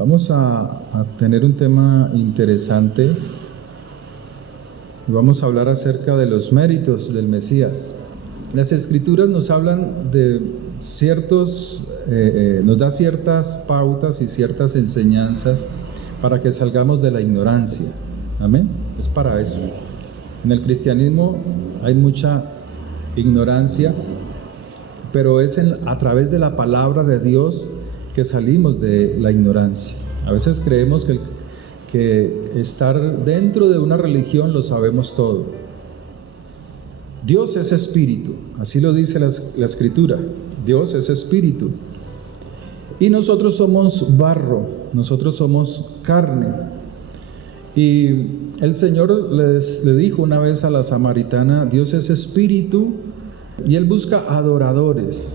Vamos a tener un tema interesante y vamos a hablar acerca de los méritos del Mesías. Las Escrituras nos hablan de nos da ciertas pautas y ciertas enseñanzas para que salgamos de la ignorancia. Amén. Es para eso. En el cristianismo hay mucha ignorancia, pero es a través de la palabra de Dios que salimos de la ignorancia. A veces creemos que estar dentro de una religión lo sabemos todo. Dios es espíritu, así lo dice la Escritura. Dios es espíritu. Y nosotros somos barro, nosotros somos carne. Y el Señor le dijo una vez a la samaritana: Dios es espíritu y Él busca adoradores,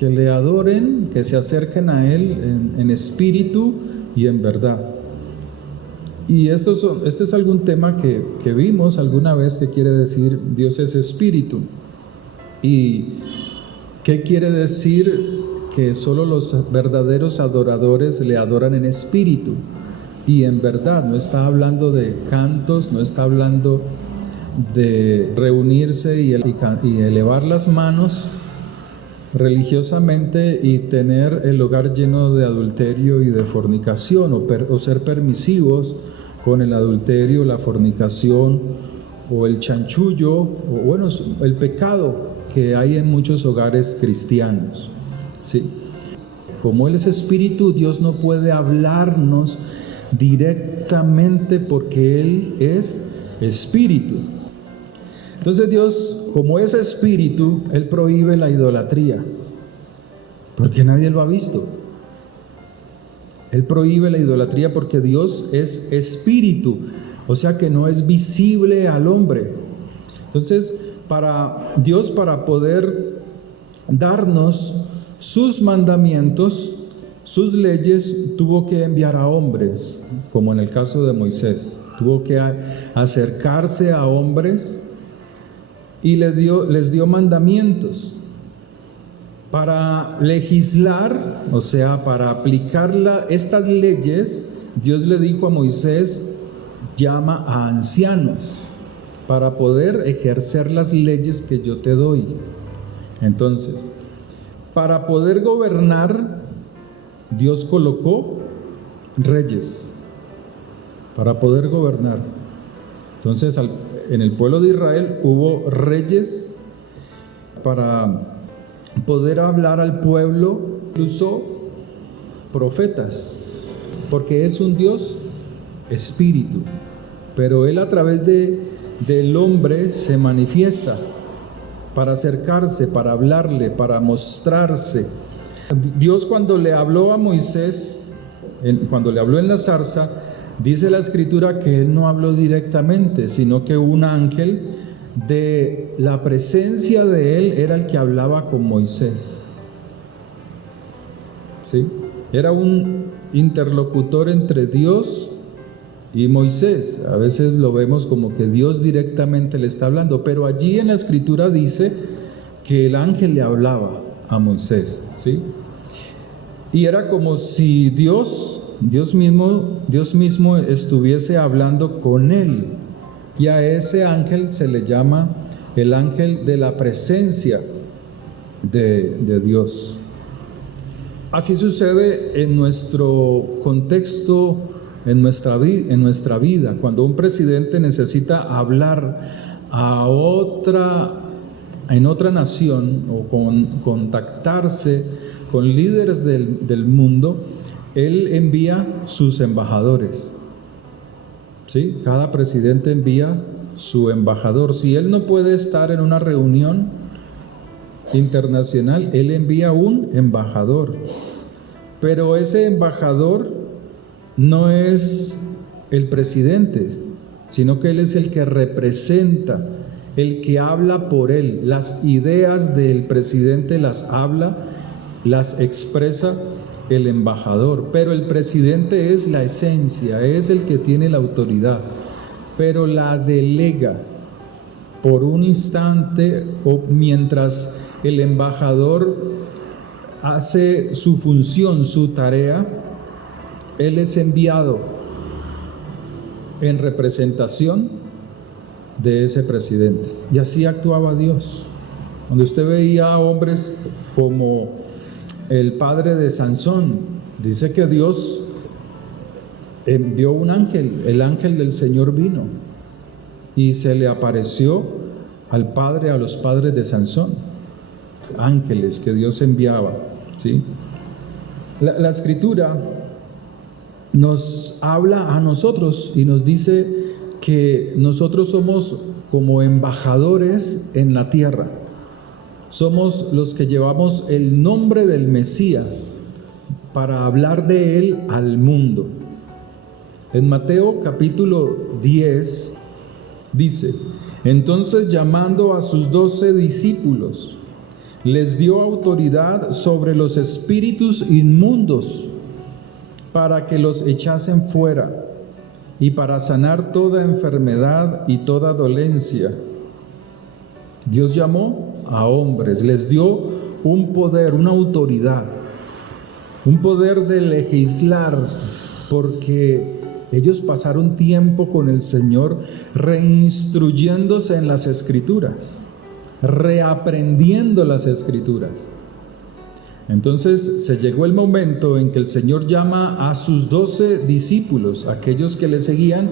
que le adoren, que se acerquen a Él en espíritu y en verdad. Y esto es algún tema que vimos alguna vez, que quiere decir Dios es espíritu. ¿Y qué quiere decir? Que solo los verdaderos adoradores le adoran en espíritu y en verdad. No está hablando de cantos, no está hablando de reunirse y elevar las manos religiosamente y tener el hogar lleno de adulterio y de fornicación, o ser permisivos con el adulterio, la fornicación o el chanchullo, o bueno, el pecado que hay en muchos hogares cristianos. ¿Sí? Como Él es espíritu, Dios no puede hablarnos directamente porque Él es espíritu. Entonces Dios, como es espíritu, Él prohíbe la idolatría, porque nadie lo ha visto. Él prohíbe la idolatría porque Dios es espíritu, o sea que no es visible al hombre. Entonces, para poder darnos sus mandamientos, sus leyes, tuvo que enviar a hombres, como en el caso de Moisés. Tuvo que acercarse a hombres y les dio mandamientos para legislar, o sea, para aplicar estas leyes. Dios le dijo a Moisés: llama a ancianos para poder ejercer las leyes que yo te doy. Entonces, para poder gobernar, Dios colocó reyes para poder gobernar. Entonces, en el pueblo de Israel hubo reyes para poder hablar al pueblo, incluso profetas, porque es un Dios espíritu, pero Él a través del hombre se manifiesta para acercarse, para hablarle, para mostrarse. Dios, cuando le habló a Moisés, cuando le habló en la zarza, dice la Escritura que Él no habló directamente, sino que un ángel de la presencia de Él era el que hablaba con Moisés. ¿Sí? Era un interlocutor entre Dios y Moisés. A veces lo vemos como que Dios directamente le está hablando, pero allí en la Escritura dice que el ángel le hablaba a Moisés, ¿sí? Y era como si Dios mismo estuviese hablando con él. Y a ese ángel se le llama el ángel de la presencia de Dios. Así sucede en nuestro contexto, en nuestra vida. Cuando un presidente necesita hablar en otra nación, o contactarse con líderes del mundo, él envía sus embajadores. ¿Sí? Cada presidente envía su embajador. Si él no puede estar en una reunión internacional, él envía un embajador. Pero ese embajador no es el presidente, sino que él es el que representa, el que habla por él. Las ideas del presidente las habla, las expresa el embajador, pero el presidente es la esencia, es el que tiene la autoridad, pero la delega por un instante, o mientras el embajador hace su función, su tarea, Él es enviado en representación de ese presidente. Y así actuaba Dios. Cuando usted veía a hombres como el padre de Sansón, dice que Dios envió un ángel, el ángel del Señor vino y se le apareció al padre, a los padres de Sansón, ángeles que Dios enviaba, ¿sí? La Escritura nos habla a nosotros y nos dice que nosotros somos como embajadores en la tierra. Somos los que llevamos el nombre del Mesías para hablar de Él al mundo. En Mateo capítulo 10 dice: entonces, llamando a sus 12 discípulos, les dio autoridad sobre los espíritus inmundos para que los echasen fuera y para sanar toda enfermedad y toda dolencia. Dios llamó a hombres, les dio un poder, una autoridad, un poder de legislar, porque ellos pasaron tiempo con el Señor reinstruyéndose en las Escrituras, reaprendiendo las Escrituras. Entonces se llegó el momento en que el Señor llama a sus 12 discípulos, aquellos que le seguían,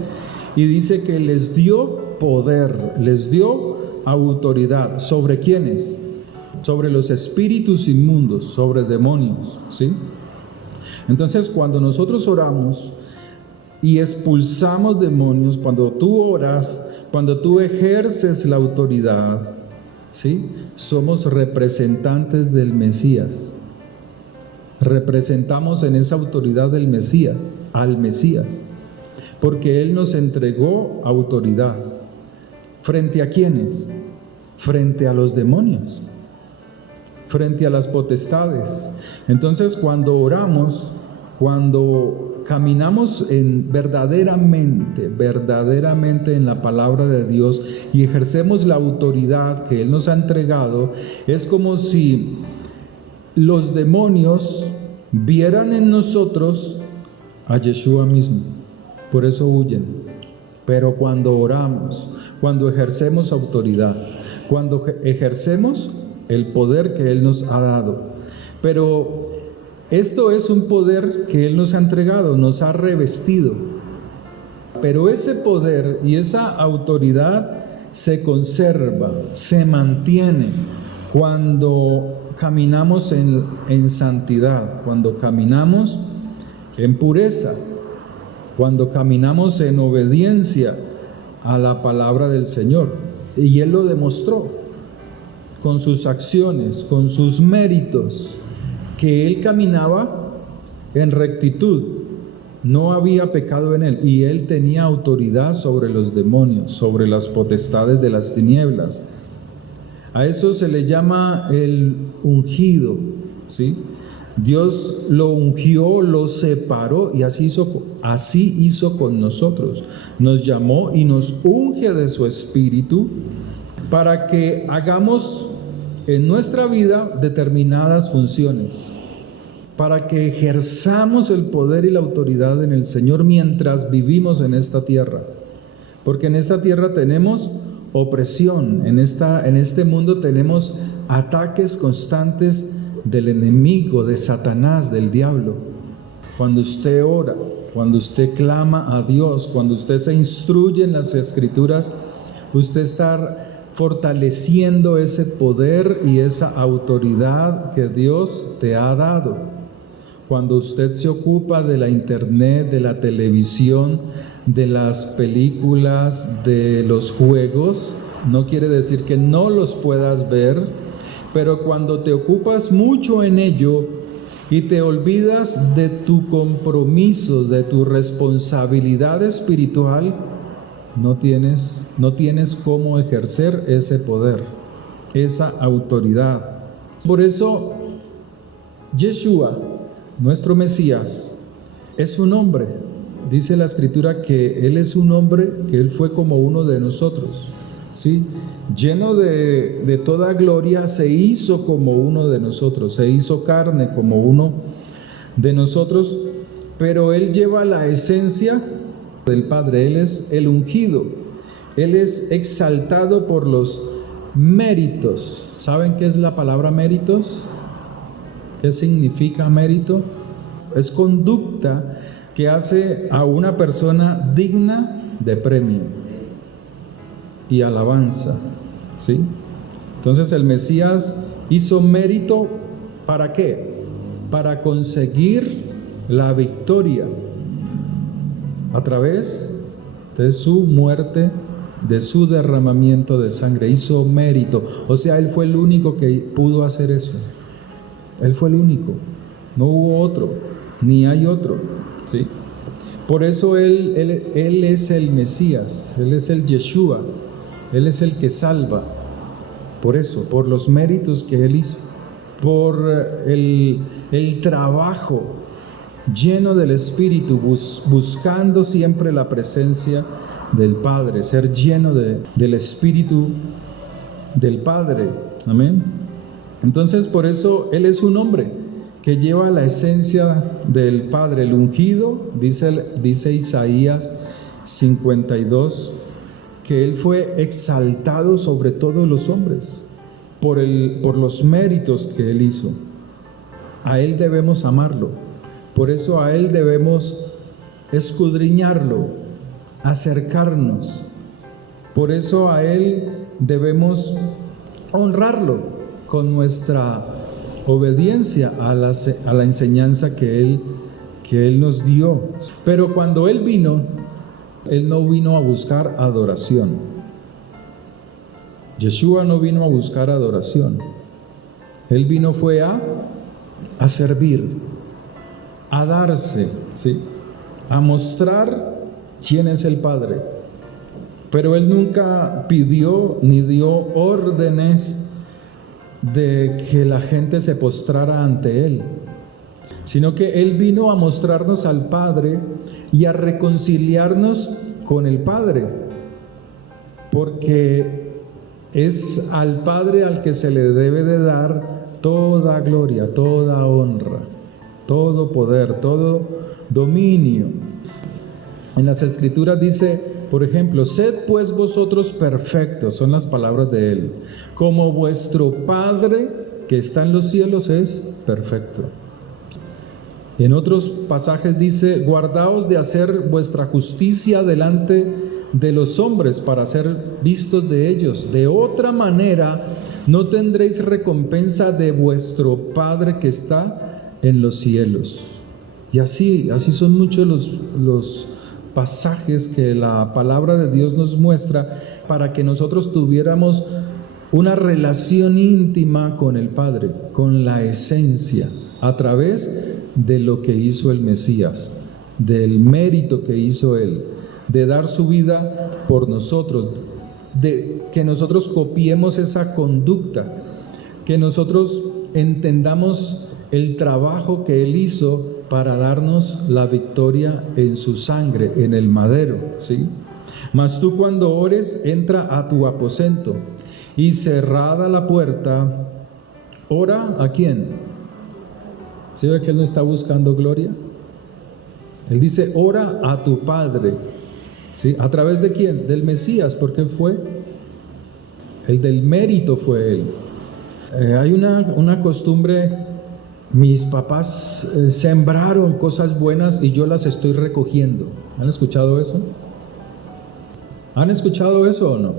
y dice que les dio poder, les dio autoridad. ¿Sobre quiénes? Sobre los espíritus inmundos, sobre demonios, ¿sí? Entonces, cuando nosotros oramos y expulsamos demonios, cuando tú oras, cuando tú ejerces la autoridad, ¿sí?, somos representantes del Mesías. Representamos en esa autoridad del Mesías, al Mesías, porque Él nos entregó autoridad. ¿Frente a quiénes? Frente a los demonios, frente a las potestades. Entonces, cuando oramos, cuando caminamos verdaderamente en la palabra de Dios y ejercemos la autoridad que Él nos ha entregado, es como si los demonios vieran en nosotros a Yeshua mismo. Por eso huyen. Pero cuando oramos, cuando ejercemos autoridad, cuando ejercemos el poder que Él nos ha dado, pero esto es un poder que Él nos ha entregado, nos ha revestido, pero ese poder y esa autoridad se conserva, se mantiene cuando caminamos en santidad, cuando caminamos en pureza, cuando caminamos en obediencia a la palabra del Señor. Y Él lo demostró con sus acciones, con sus méritos, que Él caminaba en rectitud, no había pecado en Él, y Él tenía autoridad sobre los demonios, sobre las potestades de las tinieblas. A eso se le llama el ungido, ¿sí? Dios lo ungió, lo separó, y así hizo con nosotros. Nos llamó y nos unge de su Espíritu para que hagamos en nuestra vida determinadas funciones, para que ejerzamos el poder y la autoridad en el Señor mientras vivimos en esta tierra. Porque en esta tierra tenemos opresión, en este mundo tenemos ataques constantes del enemigo, de Satanás, del diablo. Cuando usted ora, cuando usted clama a Dios, cuando usted se instruye en las Escrituras, usted está fortaleciendo ese poder y esa autoridad que Dios te ha dado. Cuando usted se ocupa de la internet, de la televisión, de las películas, de los juegos, no quiere decir que no los puedas ver, pero cuando te ocupas mucho en ello y te olvidas de tu compromiso, de tu responsabilidad espiritual, no tienes cómo ejercer ese poder, esa autoridad. Por eso, Yeshua, nuestro Mesías, es un hombre. Dice la Escritura que Él es un hombre, que Él fue como uno de nosotros, ¿sí? Lleno de toda gloria, se hizo como uno de nosotros, se hizo carne como uno de nosotros, pero Él lleva la esencia del Padre. Él es el ungido. Él es exaltado por los méritos. ¿Saben qué es la palabra méritos? ¿Qué significa mérito? Es conducta que hace a una persona digna de premio y alabanza, ¿sí? Entonces el Mesías hizo mérito, ¿para qué? Para conseguir la victoria a través de su muerte, de su derramamiento de sangre. Hizo mérito, o sea, Él fue el único que pudo hacer eso. Él fue el único, no hubo otro, ni hay otro, ¿sí? Por eso Él es el Mesías, Él es el Yeshua, Él es el que salva. Por eso, por los méritos que Él hizo, por el trabajo lleno del Espíritu, buscando siempre la presencia del Padre, ser lleno del Espíritu del Padre. Amén. Entonces, por eso Él es un hombre que lleva la esencia del Padre, el ungido. Dice Isaías 52, que Él fue exaltado sobre todos los hombres por los méritos que Él hizo. A Él debemos amarlo, por eso a Él debemos escudriñarlo, acercarnos, por eso a Él debemos honrarlo con nuestra obediencia a la enseñanza que Él nos dio. Pero cuando Él vino, Él no vino a buscar adoración. Yeshua no vino a buscar adoración. Él vino fue a servir, a darse, ¿sí? A mostrar quién es el Padre. Pero Él nunca pidió ni dio órdenes de que la gente se postrara ante Él, sino que Él vino a mostrarnos al Padre y a reconciliarnos con el Padre, porque es al Padre al que se le debe de dar toda gloria, toda honra, todo poder, todo dominio. En las Escrituras dice, por ejemplo, sed pues vosotros perfectos, son las palabras de Él, como vuestro Padre que está en los cielos es perfecto. En otros pasajes dice, guardaos de hacer vuestra justicia delante de los hombres para ser vistos de ellos. De otra manera no tendréis recompensa de vuestro Padre que está en los cielos. Y así son muchos los pasajes que la palabra de Dios nos muestra para que nosotros tuviéramos una relación íntima con el Padre, con la esencia, a través de lo que hizo el Mesías, del mérito que hizo Él, de dar su vida por nosotros, de que nosotros copiemos esa conducta, que nosotros entendamos el trabajo que Él hizo para darnos la victoria en su sangre, en el madero, ¿sí? Mas tú cuando ores, entra a tu aposento y cerrada la puerta, ora ¿a quién? ¿Sí ve que Él no está buscando gloria? Él dice, ora a tu Padre, ¿sí? ¿A través de quién? Del Mesías, porque fue el del mérito, fue Él. Hay una costumbre. Mis papás sembraron cosas buenas y yo las estoy recogiendo. ¿Han escuchado eso? ¿Han escuchado eso o no?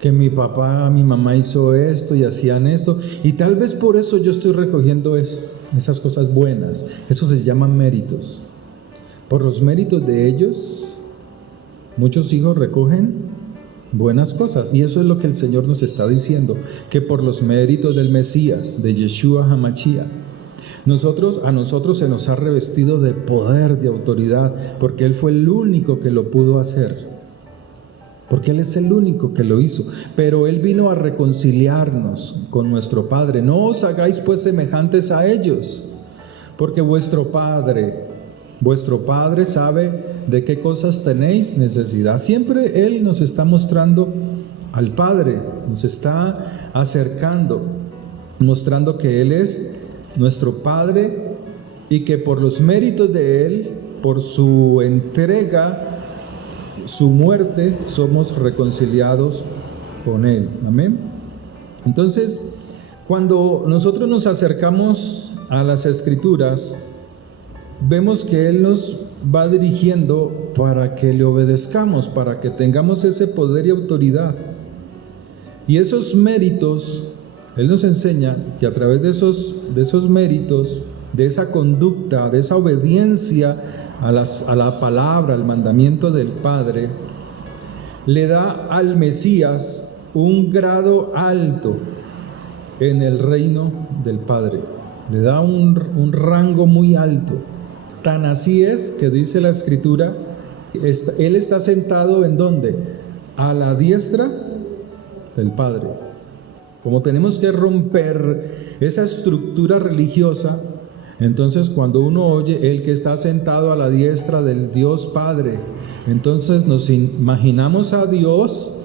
Que mi papá, mi mamá hizo esto y hacían esto, y tal vez por eso yo estoy recogiendo esas cosas buenas. Eso se llaman méritos. Por los méritos de ellos, muchos hijos recogen buenas cosas, y eso es lo que el Señor nos está diciendo, que por los méritos del Mesías, de Yeshua HaMashiach, a nosotros se nos ha revestido de poder, de autoridad, porque Él fue el único que lo pudo hacer, porque Él es el único que lo hizo. Pero Él vino a reconciliarnos con nuestro Padre. No os hagáis pues semejantes a ellos, porque vuestro Padre sabe de qué cosas tenéis necesidad. Siempre Él nos está mostrando al Padre, nos está acercando, mostrando que Él es nuestro Padre y que por los méritos de Él, por su entrega, su muerte, somos reconciliados con Él. Amén. Entonces, cuando nosotros nos acercamos a las Escrituras, vemos que Él nos va dirigiendo para que le obedezcamos, para que tengamos ese poder y autoridad. Y esos méritos, Él nos enseña que a través de esos méritos, de esa conducta, de esa obediencia a la palabra, al mandamiento del Padre, le da al Mesías un grado alto en el reino del Padre. Le da un rango muy alto. Tan así es que dice la Escritura, Él está sentado ¿en dónde? A la diestra del Padre. Como tenemos que romper esa estructura religiosa, entonces cuando uno oye el que está sentado a la diestra del Dios Padre, entonces nos imaginamos a Dios.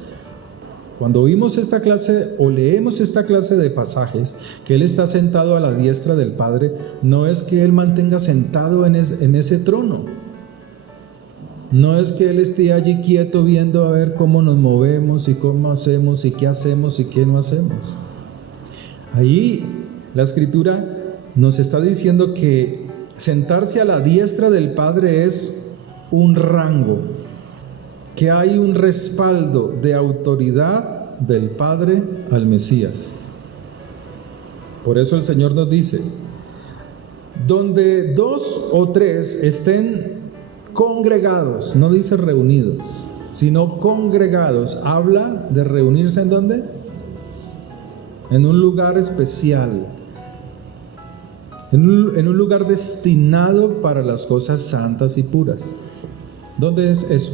Cuando oímos esta clase o leemos esta clase de pasajes, que Él está sentado a la diestra del Padre, no es que Él mantenga sentado en ese trono. No es que Él esté allí quieto viendo a ver cómo nos movemos y cómo hacemos y qué no hacemos. Ahí la Escritura nos está diciendo que sentarse a la diestra del Padre es un rango, que hay un respaldo de autoridad del Padre al Mesías. Por eso el Señor nos dice, donde 2 o 3 estén congregados, no dice reunidos, sino congregados, habla de reunirse ¿en dónde? En un lugar especial, en un lugar destinado para las cosas santas y puras. ¿Dónde es eso?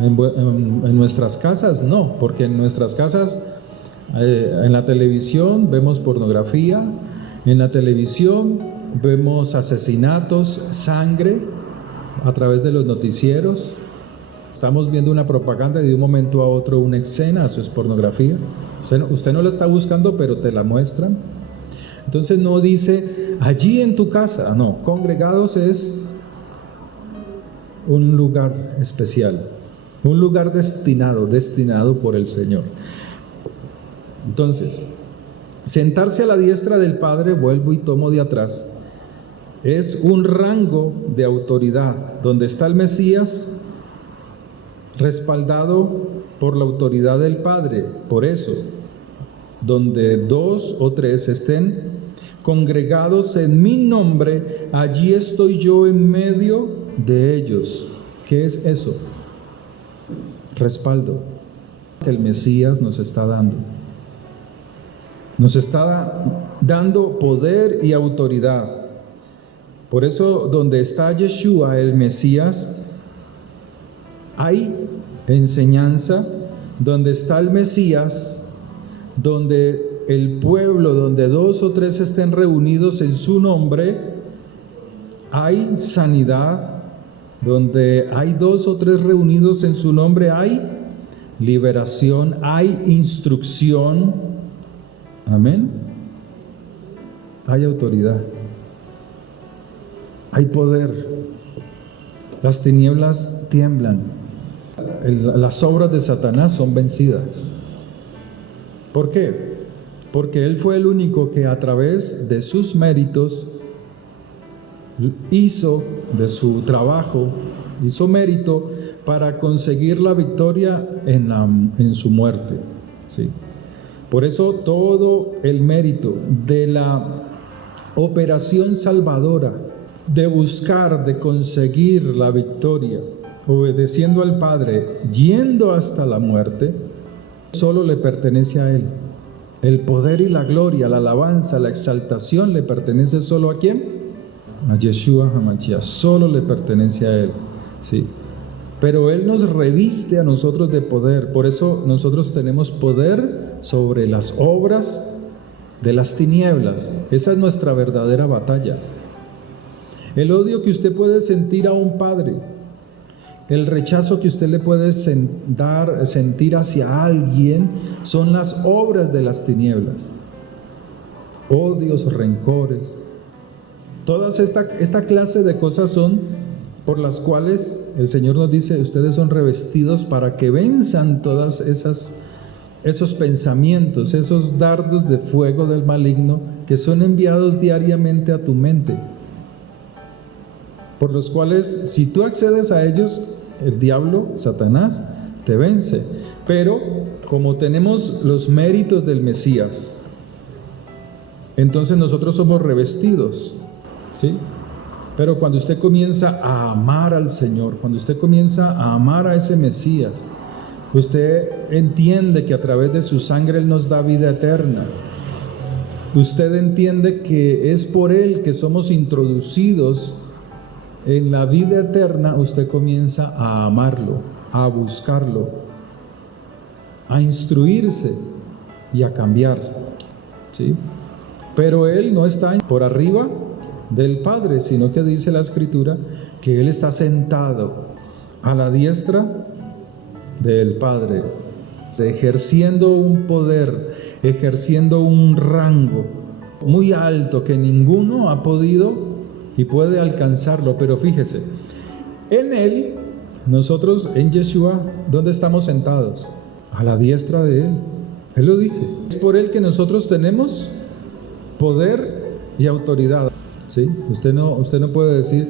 En nuestras casas no, porque en nuestras casas en la televisión vemos pornografía, en la televisión vemos asesinatos, sangre a través de los noticieros. Estamos viendo una propaganda y de un momento a otro una escena, eso es pornografía. Usted no la está buscando, pero te la muestran. Entonces no dice allí en tu casa, no, congregados es un lugar especial. Un lugar destinado por el Señor. Entonces, sentarse a la diestra del Padre, vuelvo y tomo de atrás, es un rango de autoridad, donde está el Mesías respaldado por la autoridad del Padre. Por eso, donde 2 o 3 estén congregados en mi nombre, allí estoy yo en medio de ellos. ¿Qué es eso? Respaldo que el Mesías nos está dando. Nos está dando poder y autoridad. Por eso, donde está Yeshua, el Mesías, hay enseñanza. Donde está el Mesías, donde el pueblo, donde 2 o 3 estén reunidos en su nombre, hay sanidad. Donde hay 2 o 3 reunidos en su nombre, hay liberación, hay instrucción. Amén. Hay autoridad, hay poder. Las tinieblas tiemblan. Las obras de Satanás son vencidas. ¿Por qué? Porque Él fue el único que a través de sus méritos hizo de su trabajo, hizo mérito para conseguir la victoria en su muerte. ¿Sí? Por eso todo el mérito de la operación salvadora, de buscar, de conseguir la victoria, obedeciendo al Padre, yendo hasta la muerte, solo le pertenece a Él. El poder y la gloria, la alabanza, la exaltación le pertenece solo ¿a quién? A Yeshua HaMashiach, solo le pertenece a Él, ¿sí? Pero Él nos reviste a nosotros de poder. Por eso nosotros tenemos poder sobre las obras de las tinieblas. Esa es nuestra verdadera batalla. El odio que usted puede sentir a un padre, el rechazo que usted le puede sentir hacia alguien, son las obras de las tinieblas. Odios, rencores. Todas esta clase de cosas son por las cuales el Señor nos dice, ustedes son revestidos para que venzan todas esos pensamientos, esos dardos de fuego del maligno que son enviados diariamente a tu mente, por los cuales si tú accedes a ellos, el diablo, Satanás, te vence. Pero como tenemos los méritos del Mesías, entonces nosotros somos revestidos, ¿sí? Pero cuando usted comienza a amar al Señor, cuando usted comienza a amar a ese Mesías, usted entiende que a través de su sangre Él nos da vida eterna. Usted entiende que es por Él que somos introducidos en la vida eterna. Usted comienza a amarlo, a buscarlo, a instruirse y a cambiar, ¿sí? Pero Él no está por arriba del Padre, sino que dice la Escritura que Él está sentado a la diestra del Padre, ejerciendo un poder, ejerciendo un rango muy alto que ninguno ha podido y puede alcanzarlo. Pero fíjese, en Él, nosotros en Yeshua, ¿dónde estamos sentados? A la diestra de Él. Él lo dice. Es por Él que nosotros tenemos poder y autoridad, ¿sí? Usted no puede decir,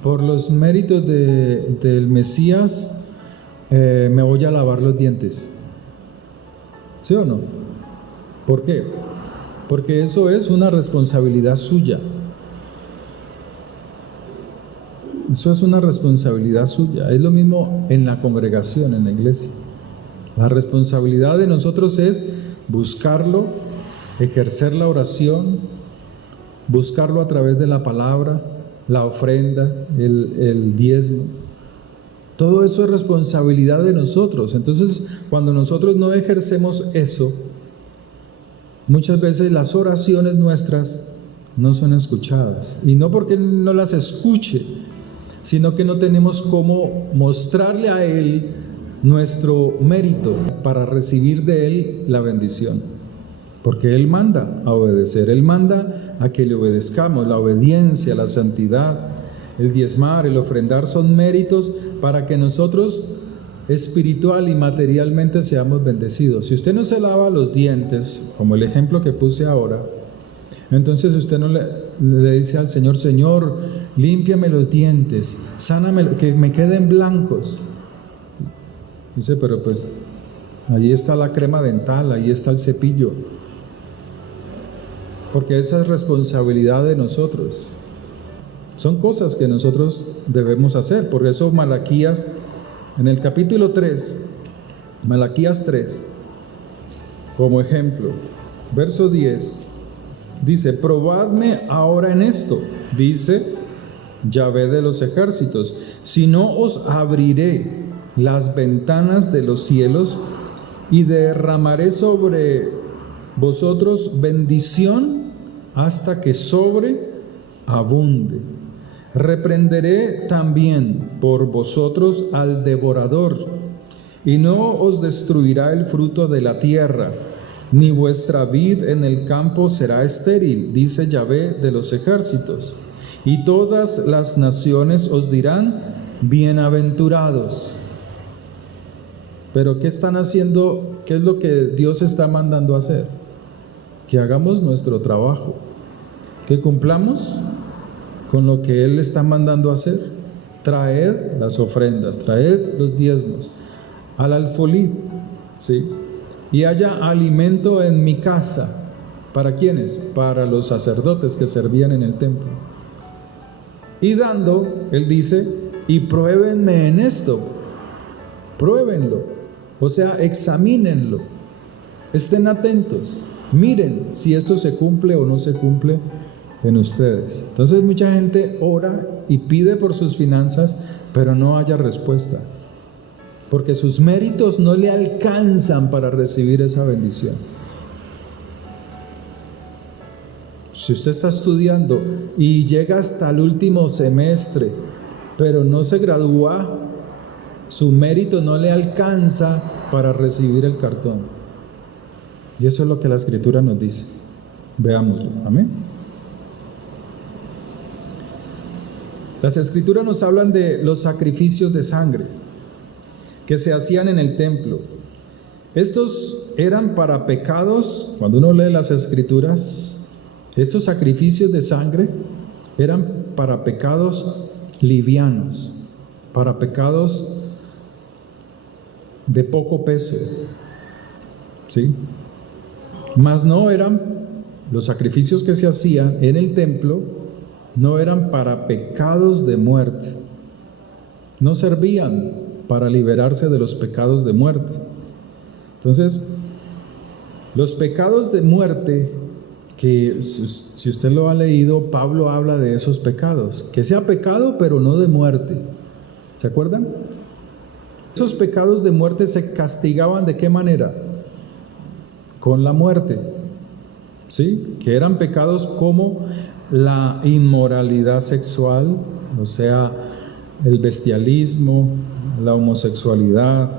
por los méritos del Mesías, me voy a lavar los dientes. ¿Sí o no? ¿Por qué? Porque eso es una responsabilidad suya. Eso es una responsabilidad suya. Es lo mismo en la congregación, en la iglesia. La responsabilidad de nosotros es buscarlo, ejercer la oración, buscarlo a través de la palabra, la ofrenda, el diezmo. Todo eso es responsabilidad de nosotros. Entonces, cuando nosotros no ejercemos eso, muchas veces las oraciones nuestras no son escuchadas. Y no porque Él no las escuche, sino que no tenemos cómo mostrarle a Él nuestro mérito para recibir de Él la bendición. Porque Él manda a obedecer, Él manda a que le obedezcamos. La obediencia, la santidad, el diezmar, el ofrendar son méritos para que nosotros espiritual y materialmente seamos bendecidos. Si usted no se lava los dientes, como el ejemplo que puse ahora, entonces usted no le dice al Señor, Señor, límpiame los dientes, sáname, que me queden blancos. Dice, pero pues allí está la crema dental, ahí está el cepillo. Porque esa es responsabilidad de nosotros. Son cosas que nosotros debemos hacer. Por eso Malaquías, en el capítulo 3, Malaquías 3, como ejemplo, verso 10, dice, probadme ahora en esto, dice Yahvé de los ejércitos, si no os abriré las ventanas de los cielos y derramaré sobre vosotros bendición hasta que sobreabunde. Reprenderé también por vosotros al devorador, y no os destruirá el fruto de la tierra, ni vuestra vid en el campo será estéril, dice Yahvé de los ejércitos. Y todas las naciones os dirán, bienaventurados. Pero ¿qué están haciendo? ¿Qué es lo que Dios está mandando a hacer? Que hagamos nuestro trabajo, que cumplamos con lo que Él está mandando a hacer. Traed las ofrendas, traed los diezmos al alfolí, ¿sí? Y haya alimento en mi casa. ¿Para quiénes? Para los sacerdotes que servían en el templo. Y dando, Él dice, y pruébenme en esto, pruébenlo, o sea, examínenlo, estén atentos, miren si esto se cumple o no se cumple en ustedes. Entonces mucha gente ora y pide por sus finanzas, pero no haya respuesta, porque sus méritos no le alcanzan para recibir esa bendición. Si usted está estudiando y llega hasta el último semestre, pero no se gradúa, su mérito no le alcanza para recibir el cartón. Y eso es lo que la Escritura nos dice. Veámoslo. Amén. Las Escrituras nos hablan de los sacrificios de sangre que se hacían en el templo. Estos eran para pecados. Cuando uno lee las Escrituras, estos sacrificios de sangre eran para pecados livianos, para pecados de poco peso, ¿sí? Mas no eran, los sacrificios que se hacían en el templo no eran para pecados de muerte, no servían para liberarse de los pecados de muerte. Entonces, los pecados de muerte, que si usted lo ha leído, Pablo habla de esos pecados, que sea pecado pero no de muerte. ¿Se acuerdan? Esos pecados de muerte se castigaban ¿de qué manera? Con la muerte, ¿sí? Que eran pecados como la inmoralidad sexual, o sea, el bestialismo, la homosexualidad,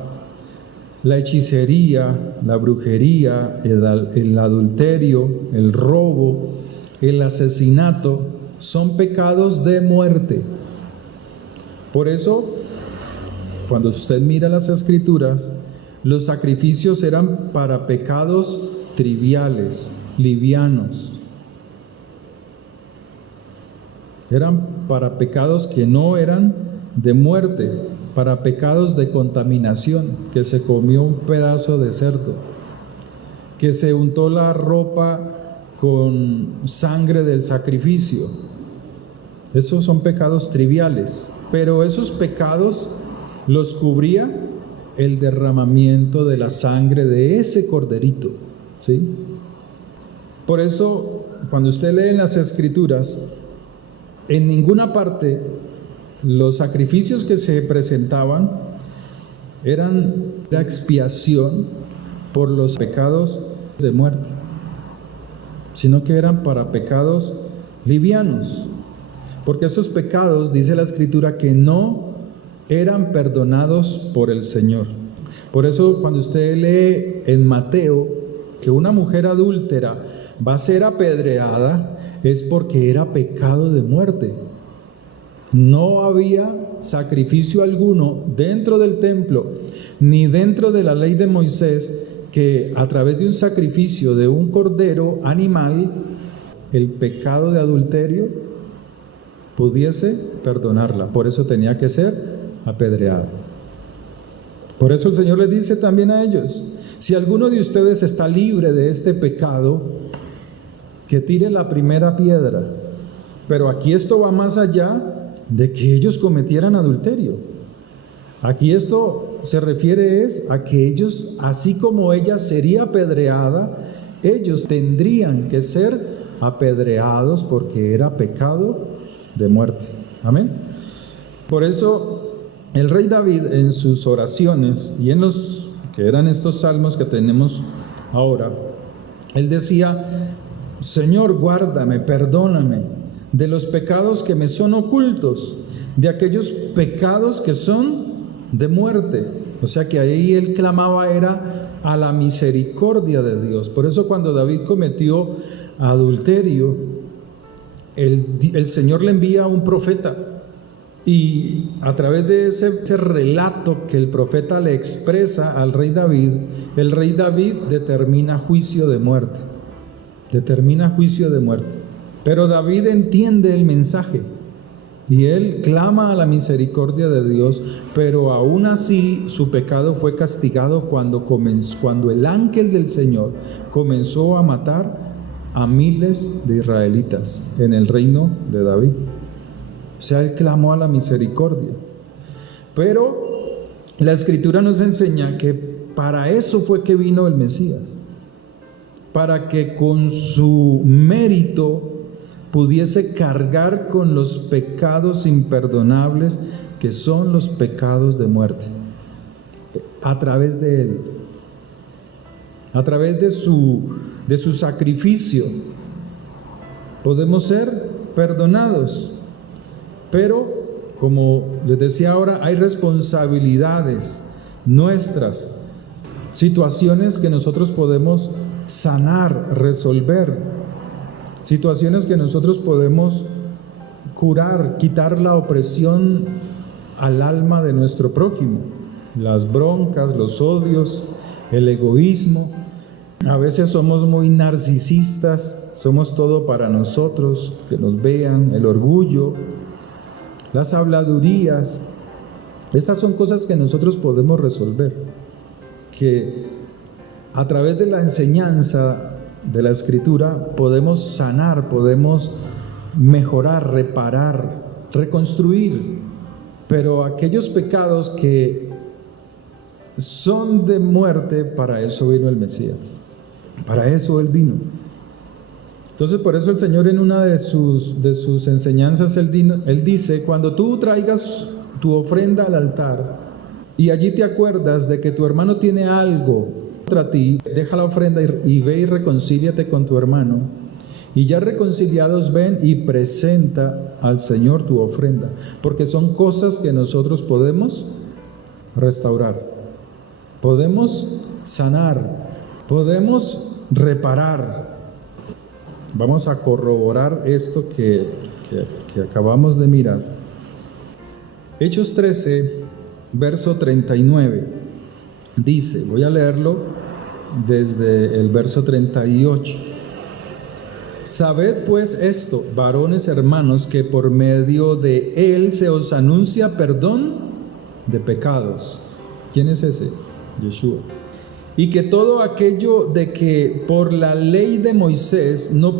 la hechicería, la brujería, el adulterio, el robo, el asesinato, son pecados de muerte. Por eso, cuando usted mira las Escrituras, los sacrificios eran para pecados triviales, livianos. Eran para pecados que no eran de muerte, para pecados de contaminación, que se comió un pedazo de cerdo, que se untó la ropa con sangre del sacrificio. Esos son pecados triviales, pero esos pecados los cubría el derramamiento de la sangre de ese corderito, ¿sí? Por eso, cuando usted lee en las Escrituras, en ninguna parte los sacrificios que se presentaban eran la expiación por los pecados de muerte, sino que eran para pecados livianos, porque esos pecados, dice la Escritura, que no eran perdonados por el Señor. Por eso cuando usted lee en Mateo que una mujer adúltera va a ser apedreada, es porque era pecado de muerte. No había sacrificio alguno dentro del templo, ni dentro de la ley de Moisés, que a través de un sacrificio de un cordero animal, el pecado de adulterio pudiese perdonarla. Por eso tenía que ser apedreada. Por eso el Señor les dice también a ellos: si alguno de ustedes está libre de este pecado, que tire la primera piedra. Pero aquí esto va más allá de que ellos cometieran adulterio. Aquí esto se refiere a que ellos, así como ella sería apedreada, ellos tendrían que ser apedreados porque era pecado de muerte. Amén. Por eso el rey David, en sus oraciones y en los que eran estos salmos que tenemos ahora, él decía: Señor, guárdame, perdóname de los pecados que me son ocultos, de aquellos pecados que son de muerte. O sea que ahí él clamaba era a la misericordia de Dios. Por eso cuando David cometió adulterio, el Señor le envía a un profeta, y a través de ese relato que el profeta le expresa al rey David, el rey David determina juicio de muerte. Determina juicio de muerte. Pero David entiende el mensaje y él clama a la misericordia de Dios, pero aún así su pecado fue castigado cuando el ángel del Señor comenzó a matar a miles de israelitas en el reino de David. O sea, él clamó a la misericordia. Pero la Escritura nos enseña que para eso fue que vino el Mesías, para que con su mérito pudiese cargar con los pecados imperdonables que son los pecados de muerte. A través de él, a través de su sacrificio, podemos ser perdonados. Pero, como les decía ahora, hay responsabilidades nuestras, situaciones que nosotros podemos sanar, resolver, situaciones que nosotros podemos curar, quitar la opresión al alma de nuestro prójimo, las broncas, los odios, el egoísmo. A veces somos muy narcisistas, somos todo para nosotros, que nos vean, el orgullo, las habladurías. Estas son cosas que nosotros podemos resolver, que a través de la enseñanza de la Escritura podemos sanar, podemos mejorar, reparar, reconstruir. Pero aquellos pecados que son de muerte, para eso vino el Mesías, para eso Él vino. Entonces por eso el Señor en una de sus enseñanzas, Él dice: cuando tú traigas tu ofrenda al altar y allí te acuerdas de que tu hermano tiene algo contra ti, deja la ofrenda y ve y reconcíliate con tu hermano. Y ya reconciliados, ven y presenta al Señor tu ofrenda, porque son cosas que nosotros podemos restaurar, podemos sanar, podemos reparar. Vamos a corroborar esto que acabamos de mirar. Hechos 13, verso 39, dice, voy a leerlo desde el verso 38. Sabed pues esto, varones hermanos, que por medio de Él se os anuncia perdón de pecados. ¿Quién es ese? Yeshua. Y que todo aquello de que por la ley de Moisés no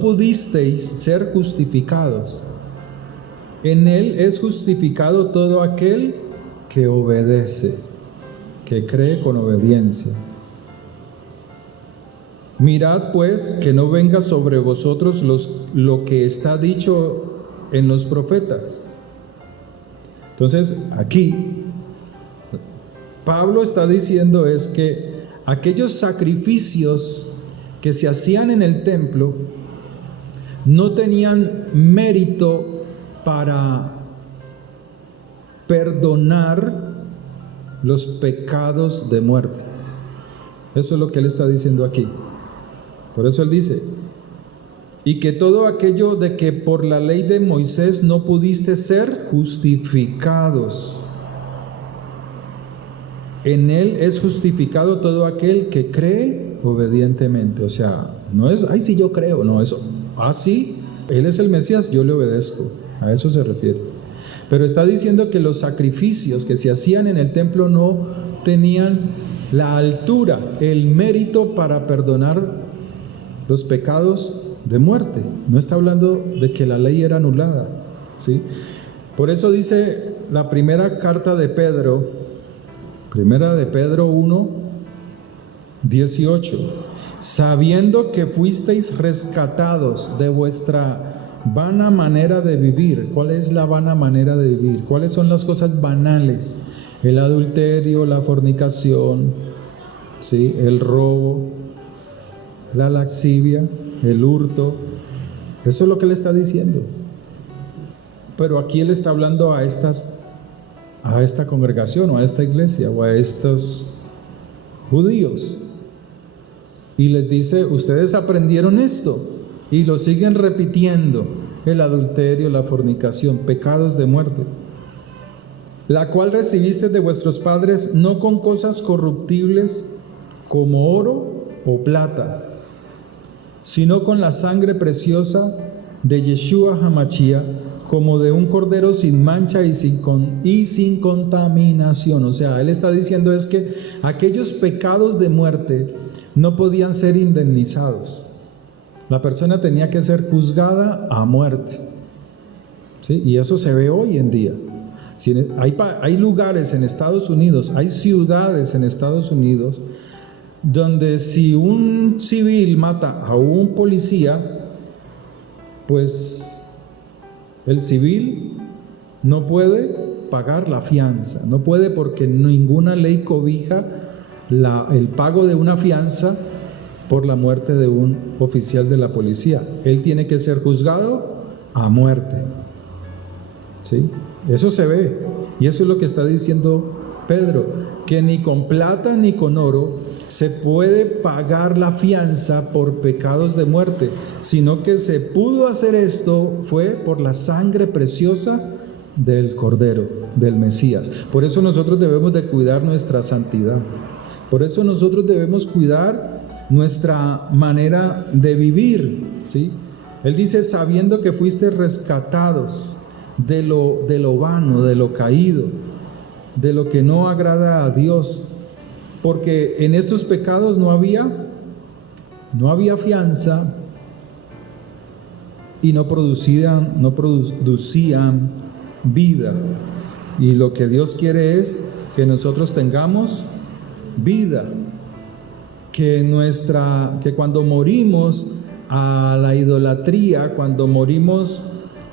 pudisteis ser justificados, en Él es justificado todo aquel que obedece, que cree con obediencia. Mirad pues que no venga sobre vosotros lo que está dicho en los profetas. Entonces aquí Pablo está diciendo es que aquellos sacrificios que se hacían en el templo no tenían mérito para perdonar los pecados de muerte. Eso es lo que él está diciendo aquí. Por eso él dice, y que todo aquello de que por la ley de Moisés no pudiste ser justificados, en él es justificado todo aquel que cree obedientemente. O sea, no es, ay, sí, yo creo, no, eso, sí, él es el Mesías, yo le obedezco, a eso se refiere. Pero está diciendo que los sacrificios que se hacían en el templo no tenían la altura, el mérito para perdonar los pecados de muerte. No está hablando de que la ley era anulada, ¿sí? Por eso dice la primera carta de Pedro, primera de Pedro 1, 18, sabiendo que fuisteis rescatados de vuestra vana manera de vivir. ¿Cuál es la vana manera de vivir? ¿Cuáles son las cosas banales? El adulterio, la fornicación, ¿sí? El robo, la lascivia, el hurto. Eso es lo que él está diciendo. Pero aquí él está hablando a esta congregación, o a esta iglesia, o a estos judíos, y les dice: ustedes aprendieron esto y lo siguen repitiendo, el adulterio, la fornicación, pecados de muerte, la cual recibiste de vuestros padres, no con cosas corruptibles como oro o plata, sino con la sangre preciosa de Yeshua HaMashiach, como de un cordero sin mancha y sin contaminación. O sea, él está diciendo es que aquellos pecados de muerte no podían ser indemnizados. La persona tenía que ser juzgada a muerte, ¿sí? Y eso se ve hoy en día. Hay lugares en Estados Unidos, hay ciudades en Estados Unidos, donde si un civil mata a un policía, pues el civil no puede pagar la fianza, no puede, porque ninguna ley cobija el pago de una fianza por la muerte de un oficial de la policía. Él tiene que ser juzgado a muerte, ¿sí? Eso se ve, y eso es lo que está diciendo Pedro, que ni con plata ni con oro, se puede pagar la fianza por pecados de muerte, sino que se pudo hacer esto fue por la sangre preciosa del Cordero, del Mesías. Por eso nosotros debemos de cuidar nuestra santidad. Por eso nosotros debemos cuidar nuestra manera de vivir, ¿sí? Él dice, sabiendo que fuiste rescatados de lo vano, de lo caído, de lo que no agrada a Dios, porque en estos pecados no había fianza y no producían vida. Y lo que Dios quiere es que nosotros tengamos vida, que cuando morimos a la idolatría, cuando morimos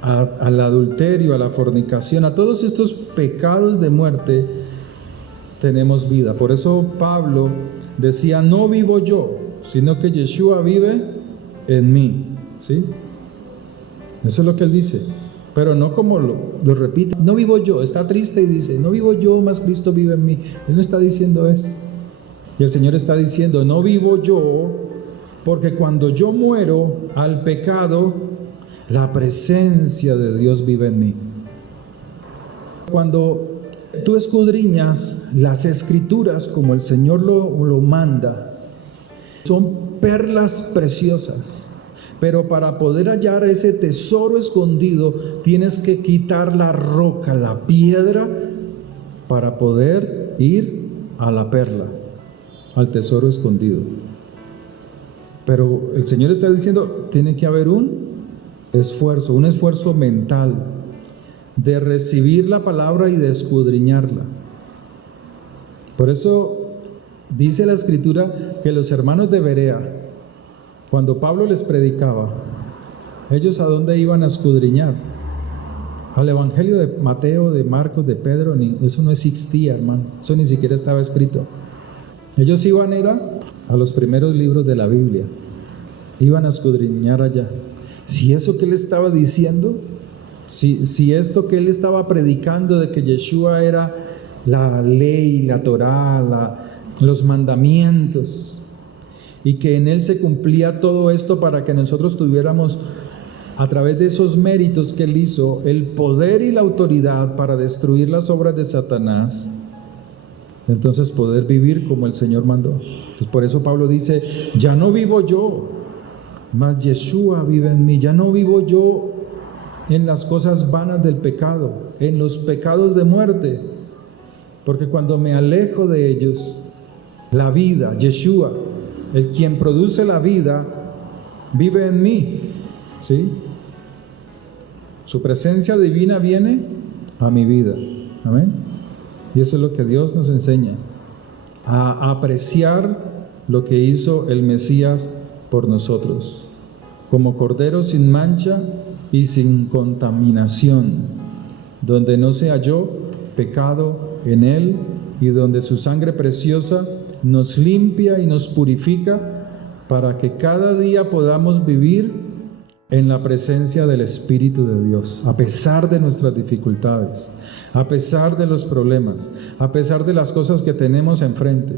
al adulterio, a la fornicación, a todos estos pecados de muerte, tenemos vida. Por eso Pablo decía, no vivo yo, sino que Yeshua vive en mí, ¿sí? Eso es lo que él dice, pero no como lo repite, no vivo yo, está triste y dice, no vivo yo, más Cristo vive en mí. Él no está diciendo eso. Y el Señor está diciendo, no vivo yo, porque cuando yo muero al pecado, la presencia de Dios vive en mí. Cuando tú escudriñas las Escrituras como el Señor lo manda, son perlas preciosas, pero para poder hallar ese tesoro escondido, tienes que quitar la roca, la piedra, para poder ir a la perla, al tesoro escondido. Pero el Señor está diciendo, tiene que haber un esfuerzo mental de recibir la palabra y de escudriñarla. Por eso dice la Escritura que los hermanos de Berea, cuando Pablo les predicaba, ellos ¿a dónde iban a escudriñar? Al Evangelio de Mateo, de Marcos, de Pedro, eso no existía, hermano, eso ni siquiera estaba escrito. Ellos iban a los primeros libros de la Biblia, iban a escudriñar allá. Si eso que él estaba diciendo, si esto que él estaba predicando de que Yeshua era la ley, la Torá, los mandamientos, y que en él se cumplía todo esto para que nosotros tuviéramos, a través de esos méritos que él hizo, el poder y la autoridad para destruir las obras de Satanás, entonces poder vivir como el Señor mandó. Entonces, por eso Pablo dice, ya no vivo yo, mas Yeshua vive en mí. Ya no vivo yo en las cosas vanas del pecado, en los pecados de muerte, porque cuando me alejo de ellos, la vida, Yeshua, el quien produce la vida, vive en mí, ¿sí? Su presencia divina viene a mi vida, amén. Y eso es lo que Dios nos enseña, a apreciar lo que hizo el Mesías por nosotros, como cordero sin mancha y sin contaminación, donde no se halló pecado en él y donde su sangre preciosa nos limpia y nos purifica para que cada día podamos vivir en la presencia del Espíritu de Dios, a pesar de nuestras dificultades, a pesar de los problemas, a pesar de las cosas que tenemos enfrente,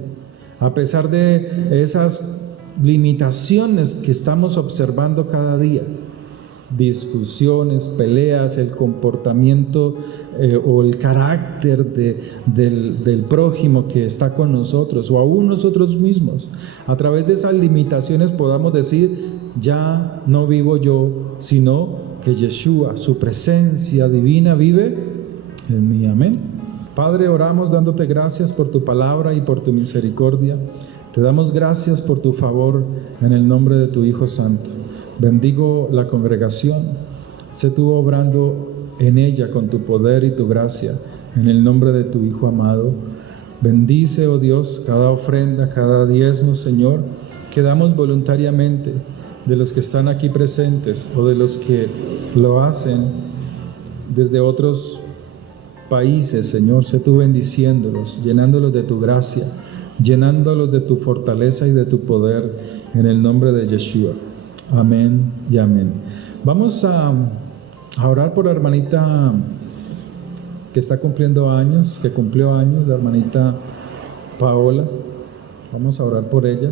a pesar de esas limitaciones que estamos observando cada día, discusiones, peleas, el comportamiento o el carácter del prójimo que está con nosotros, o aún nosotros mismos. A través de esas limitaciones podamos decir, ya no vivo yo, sino que Yeshua, su presencia divina, vive en mí. Amén. Padre, oramos dándote gracias por tu palabra y por tu misericordia. Te damos gracias por tu favor en el nombre de tu Hijo Santo. Bendigo la congregación. Sé tú obrando en ella con tu poder y tu gracia, en el nombre de tu Hijo amado. Bendice, oh Dios, cada ofrenda, cada diezmo, Señor, que damos voluntariamente, de los que están aquí presentes o de los que lo hacen desde otros países, Señor. Sé tú bendiciéndolos, llenándolos de tu gracia, llenándolos de tu fortaleza y de tu poder, en el nombre de Yeshua. Amén y amén. Vamos a orar por la hermanita que está cumpliendo años, que cumplió años, la hermanita Paola. Vamos a orar por ella.